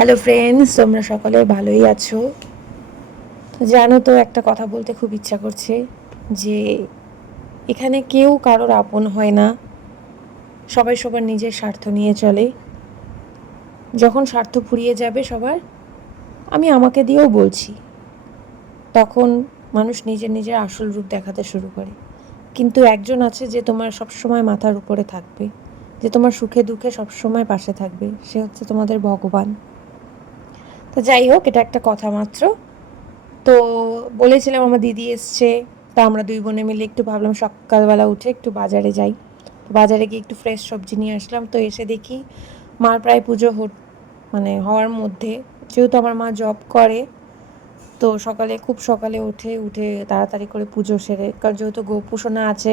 Hello friends, তোমরা সকলে ভালোই আছো? তো জানো তো, একটা কথা বলতে খুব ইচ্ছা করছে যে এখানে কেউ কারোর আপন হয় না। সবাই সবার নিজের স্বার্থ নিয়ে চলে। যখন স্বার্থ ফুরিয়ে যাবে সবার, আমি আমাকে দিয়েও বলছি, তখন মানুষ নিজের নিজের আসল রূপ দেখাতে শুরু করে। কিন্তু একজন আছে যে তোমার সবসময় মাথার উপরে থাকবে, যে তোমার সুখে দুঃখে সবসময় পাশে থাকবে, সে হচ্ছে তোমাদের ভগবান। তো যাই হোক, এটা একটা কথা মাত্র। তো বলেছিলাম আমার দিদি এসছে, তা আমরা দুই বোনে মিলে একটু ভাবলাম সকালবেলা উঠে একটু বাজারে যাই। তো বাজারে গিয়ে একটু ফ্রেশ সবজি নিয়ে আসলাম। তো এসে দেখি মার প্রায় পুজো হওয়ার মধ্যে। যেহেতু আমার মা জব করে, তো খুব সকালে উঠে তাড়াতাড়ি করে পুজো সেরে, কারণ যেহেতু গোপুসোনা আছে,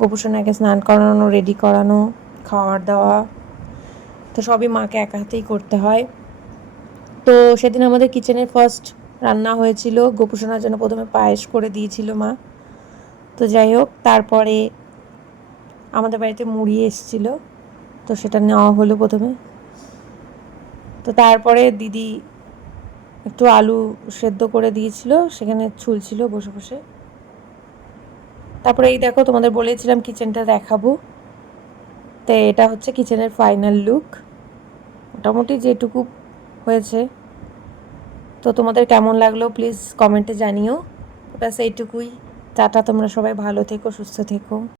গোপুসোনাকে স্নান করানো, রেডি করানো, খাওয়ার দাওয়া, তো সবই মাকে একা হাতেই করতে হয়। তো সেদিন আমাদের কিচেনের ফার্স্ট রান্না হয়েছিল, গোপুসোনার জন্য প্রথমে পায়েস করে দিয়েছিল মা। তো যাই হোক, তারপরে আমাদের বাড়িতে মুড়ি এসেছিল, তো সেটা নেওয়া হলো প্রথমে। তো তারপরে দিদি একটু আলু সেদ্ধ করে দিয়েছিল, সেখানে ছুলছিল বসে বসে। তারপরে এই দেখো, তোমাদের বলেছিলাম কিচেনটা দেখাবো। তো এটা হচ্ছে কিচেনের ফাইনাল লুক, মোটামুটি যেটুকু হয়েছে। তো তোমাদের কেমন লাগলো প্লিজ কমেন্টে জানিও। ব্যাস এইটুকুই। টাটা, তোমরা সবাই ভালো থেকো, সুস্থ থেকো।